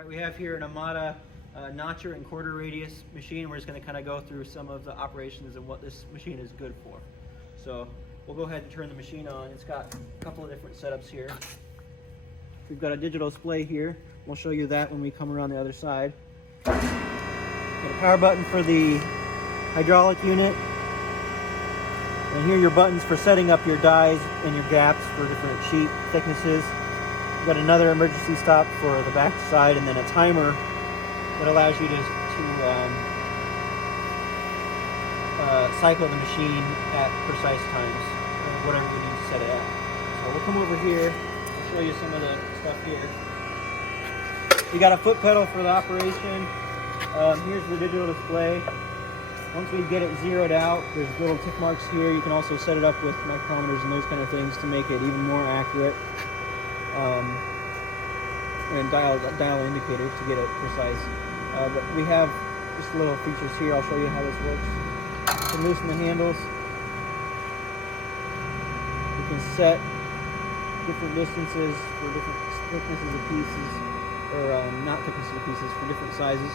Right, we have here an Amada notcher and quarter radius machine. We're just going to kind of go through some of the operations and what this machine is good for. So we'll go ahead and turn the machine on. It's got a couple of different setups here. We've got a digital display here. We'll show you that when we come around the other side. Got a power button for the hydraulic unit. And here are your buttons for setting up your dies and your gaps for different sheet thicknesses. We've got another emergency stop for the back side, and then a timer that allows you to cycle the machine at precise times, whatever you need to set it at. So we'll come over here and show you some of the stuff here. We got a foot pedal for the operation. Here's the digital display. Once we get it zeroed out, there's little tick marks here. You can also set it up with micrometers and those kind of things to make it even more accurate. And dial indicator to get it precise. But we have just little features here. I'll show you how this works. You can loosen the handles. You can set different distances for different thicknesses of pieces, or not thicknesses of pieces, for different sizes.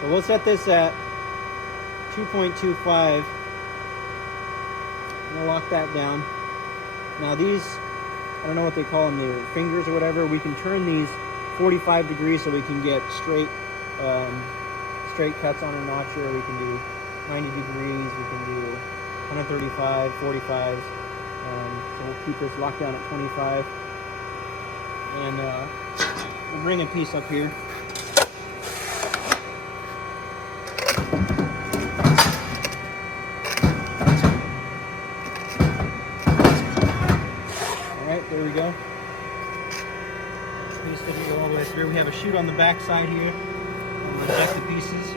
So we'll set this at 2.25. We'll lock that down. Now these, I don't know what they call them, they're fingers or whatever. We can turn these 45 degrees so we can get straight cuts on a notcher. We can do 90 degrees, we can do 135, 45. So we'll keep this locked down at 25. And we'll bring a piece up here. There we go. Piece didn't go all the way through. We have a chute on the back side here. We'll eject the pieces.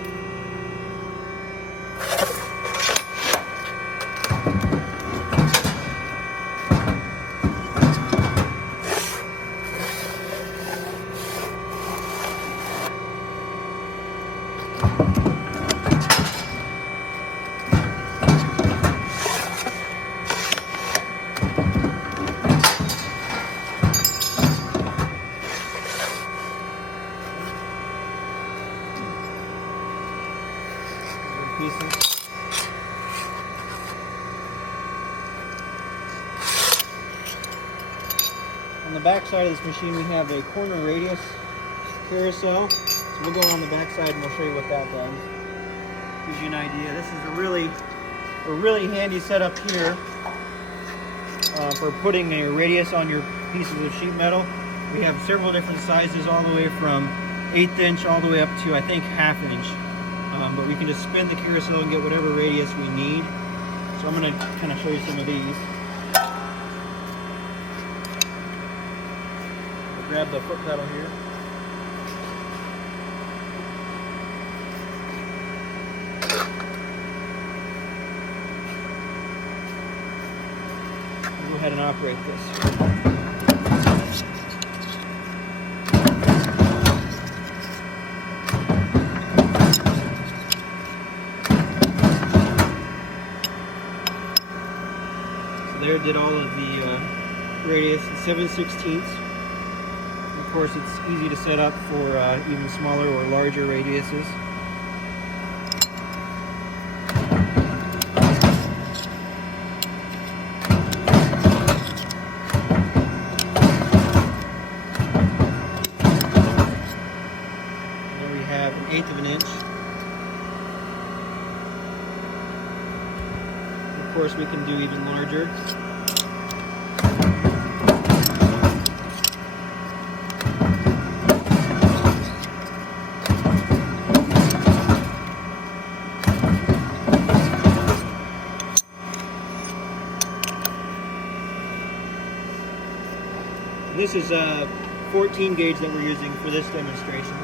Pieces. On the back side of this machine, we have a corner radius carousel. So we'll go on the back side and we'll show you what that does. Gives you an idea. This is a really handy setup here for putting a radius on your pieces of sheet metal. We have several different sizes, all the way from 1/8 inch all the way up to, I think, 1/2 inch. But we can just spin the carousel and get whatever radius we need. So I'm going to kind of show you some of these. We'll grab the foot pedal here. We'll go ahead and operate this. There did all of the radius 7/16. Of course, it's easy to set up for even smaller or larger radiuses. And there we have 1/8 of an inch. Of course, we can do even larger. This is a 14 gauge that we're using for this demonstration.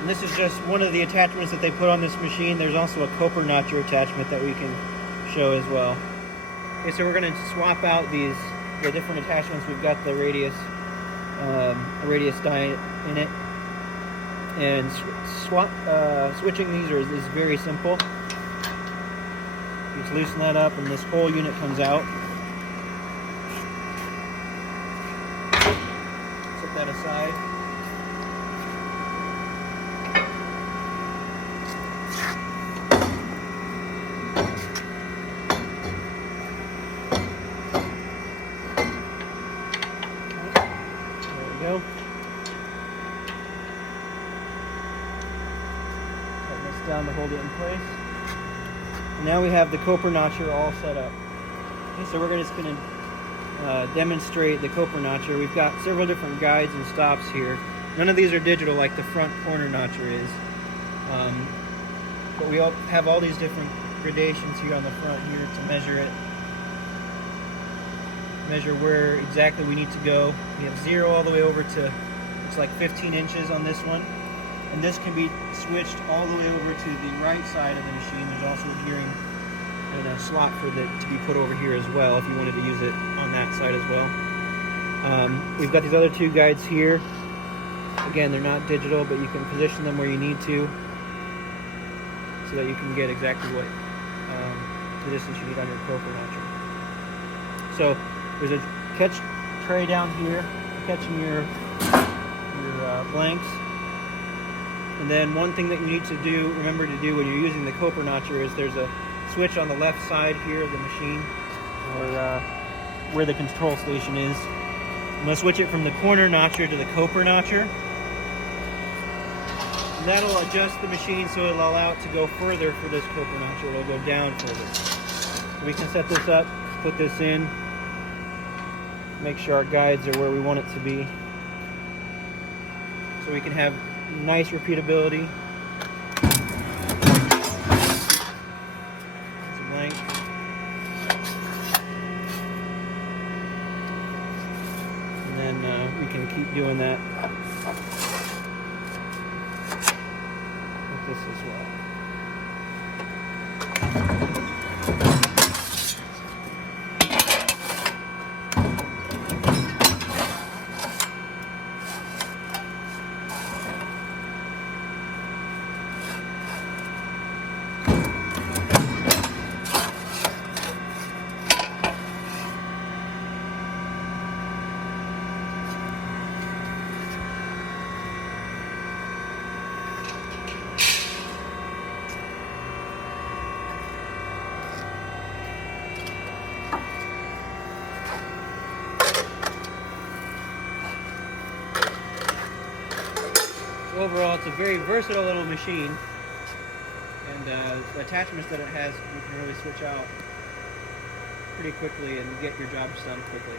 And this is just one of the attachments that they put on this machine. There's also a coper notcher attachment that we can show as well. Okay, so we're going to swap out the different attachments. We've got the radius, a radius die in it, and switching these is very simple. Just loosen that up and this whole unit comes out. Set that aside. There we go. Put this down to hold it in place. Now we have the Copper notcher all set up. Okay, so we're just going to demonstrate the Copper notcher. We've got several different guides and stops here. None of these are digital like the front corner notcher is. But we all have all these different gradations here on the front here to measure it. Measure where exactly we need to go. We have 0 all the way over to, it's like 15 inches on this one. And this can be switched all the way over to the right side of the machine. There's also a gearing and a slot for that to be put over here as well if you wanted to use it on that side as well. We've got these other 2 guides here. Again, they're not digital, but you can position them where you need to so that you can get exactly what the distance you need on your Copper notcher. So there's a catch tray down here, catching your blanks. And then one thing that you need to remember to do when you're using the Copper notcher is there's a switch on the left side here of the machine, or where the control station is. I'm going to switch it from the corner notcher to the Copper notcher. And that'll adjust the machine so it'll allow it to go further for this Copper notcher. It'll go down further. So we can set this up, put this in, make sure our guides are where we want it to be. So we can have nice repeatability. It's a blank. And then we can keep doing that with this as well. Overall, it's a very versatile little machine, and the attachments that it has, you can really switch out pretty quickly and get your jobs done quickly.